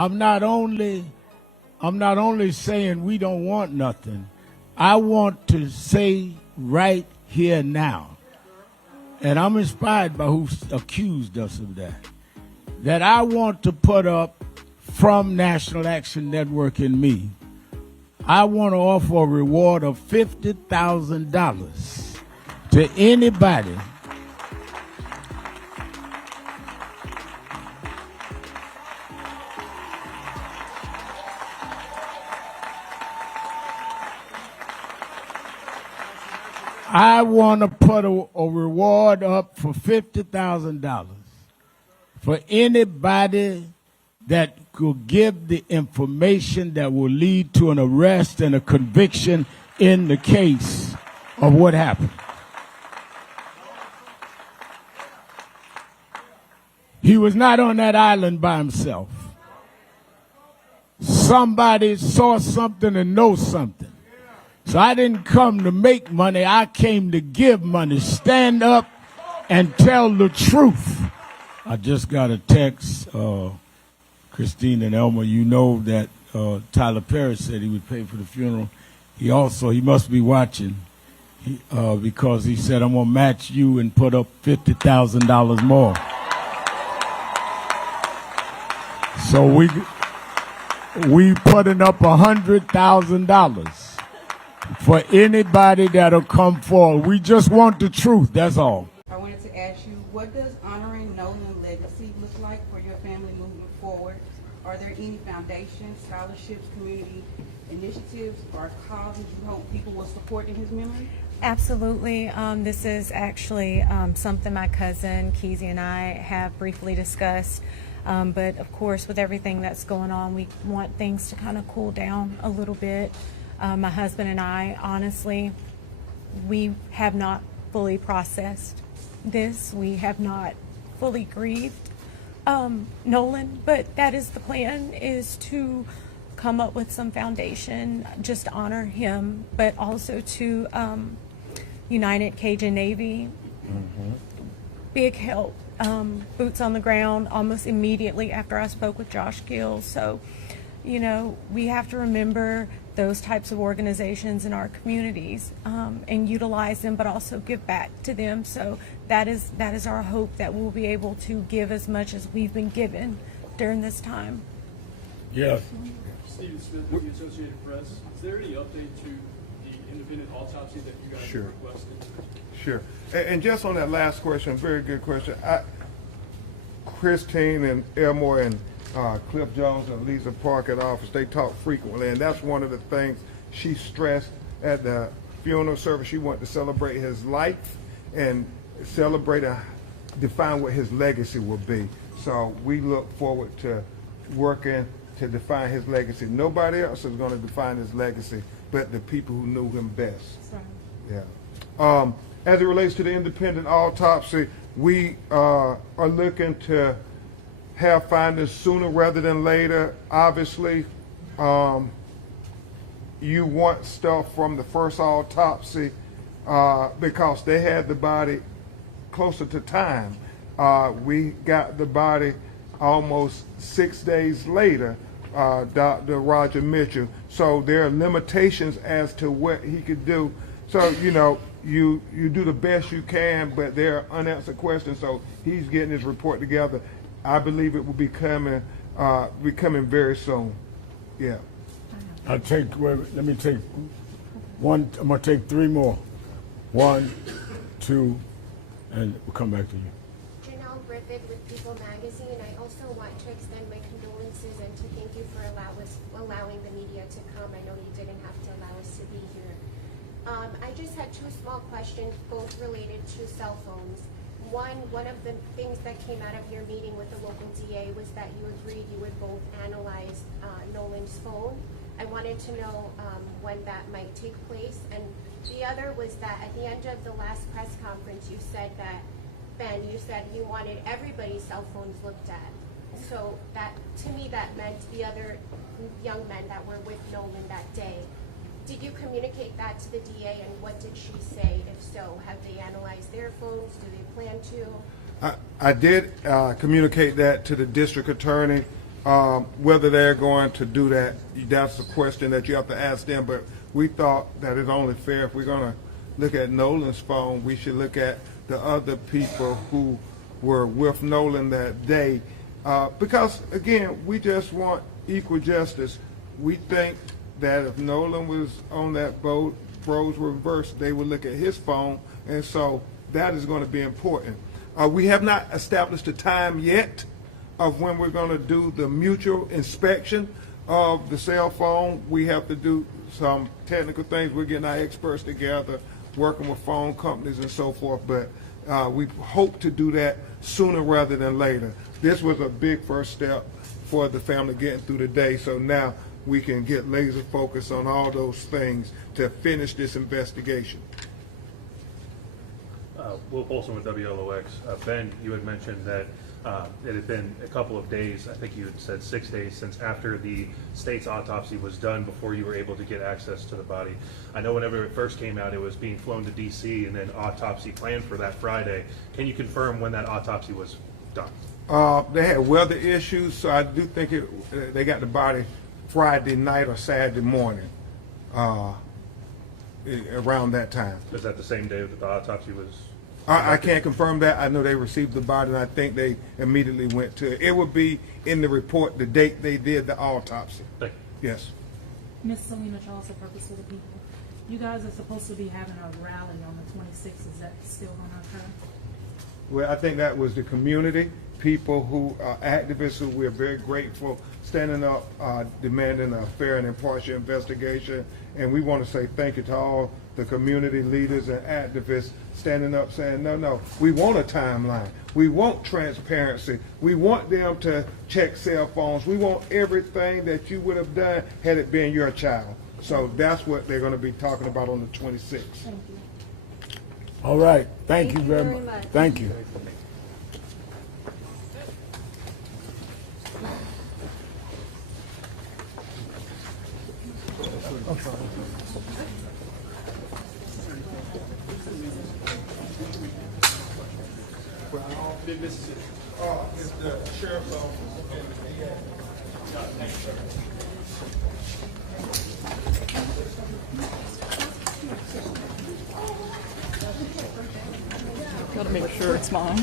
I'm not only saying we don't want nothing. I want to say right here now, and I'm inspired by who accused us of that I want to put up from National Action Network and me. I want to offer a reward of $50,000 to anybody I want to put a reward up for $50,000 for anybody that could give the information that will lead to an arrest and a conviction in the case of what happened. He was not on that island by himself. Somebody saw something and knows something. So I didn't come to make money. I came to give money. Stand up and tell the truth. I just got a text, Christine and Elmer, you know that Tyler Perry said he would pay for the funeral. He must be watching because he said, I'm going to match you and put up $50,000 more. So we putting up $100,000 for anybody that'll come forward. We just want the truth, that's all. I wanted to ask you, what does honoring Nolan's legacy look like for your family moving forward? Are there any foundations, scholarships, community initiatives, or causes you hope people will support in his memory? Absolutely. This is actually something my cousin Keezy and I have briefly discussed. But of course, with everything that's going on, we want things to kind of cool down a little bit. My husband and I, honestly, we have not fully processed this. We have not fully grieved Nolan, but that is the plan, is to come up with some foundation, just honor him, but also to United Cajun Navy, big help, boots on the ground almost immediately after I spoke with Josh Gill. So, you know, we have to remember those types of organizations in our communities and utilize them, but also give back to them. So that is our hope, that we'll be able to give as much as we've been given during this time. Yes. Stephen Smith with the Associated Press. Is there any update to the independent autopsy that you guys requested? Sure. And just on that last question, very good question. Christine and Elmore and Cliff Jones and Lisa Park at the office, they talk frequently, and that's one of the things she stressed at the funeral service. She wanted to celebrate his life and celebrate and define what his legacy will be. So we look forward to working to define his legacy. Nobody else is going to define his legacy but the people who knew him best. Yeah. As it relates to the independent autopsy, we are looking to have findings sooner rather than later. Obviously, you want stuff from the first autopsy because they had the body closer to time. We got the body almost 6 days later, Dr. Roger Mitchell. So there are limitations as to what he could do. So, you know, you do the best you can, but there are unanswered questions. So he's getting his report together. I believe it will be coming very soon. Yeah. Let me take one. I'm going to take three more. 1, 2, and we'll come back to you. Janelle Griffith with People Magazine. I also want to extend my condolences and to thank you for allowing the media to come. I know you didn't have to allow us to be here. I just had two small questions, both related to cell phones. One of the things that came out of your meeting with the local DA was that you agreed you would both analyze Nolan's phone. I wanted to know when that might take place. And the other was that at the end of the last press conference, you said that, Ben, you said you wanted everybody's cell phones looked at. So that, to me, that meant the other young men that were with Nolan that day. Did you communicate that to the DA, and what did she say? If so, have they analyzed their phones? Do they plan to? I did communicate that to the district attorney, Whether they're going to do that, that's a question that you have to ask them. But we thought that it's only fair if we're going to look at Nolan's phone, we should look at the other people who were with Nolan that day. Because, again, we just want equal justice. We think that if Nolan was on that boat, roles were reversed, they would look at his phone, and so that is going to be important. We have not established a time yet of when we're going to do the mutual inspection of the cell phone. We have to do some technical things. We're getting our experts together, working with phone companies and so forth, but we hope to do that sooner rather than later. This was a big first step for the family getting through the day, so now we can get laser focused on all those things to finish this investigation. Will Polson with WLOX. Ben, you had mentioned that it had been a couple of days, I think you had said 6 days, since after the state's autopsy was done before you were able to get access to the body. I know whenever it first came out, it was being flown to D.C. and then autopsy planned for that Friday. Can you confirm when that autopsy was done? They had weather issues, so I do think they got the body Friday night or Saturday morning, around that time. Was that the same day that the autopsy was? I can't confirm that. I know they received the body, and I think they immediately went to it. It would be in the report the date they did the autopsy. Thank you. Yes. Miss Selena Charles, the Purpose of the People. You guys are supposed to be having a rally on the 26th. Is that still going to occur? Well, I think that was the community, people who are activists who we're very grateful, standing up, demanding a fair and impartial investigation. And we want to say thank you to all the community leaders and activists standing up saying, no, we want a timeline. We want transparency. We want them to check cell phones. We want everything that you would have done had it been your child. So that's what they're going to be talking about on the 26th. Thank you. All right. Thank you very much. Thank you. Mississippi. It's the sheriff's office and the DA. Gotta make sure it's mine.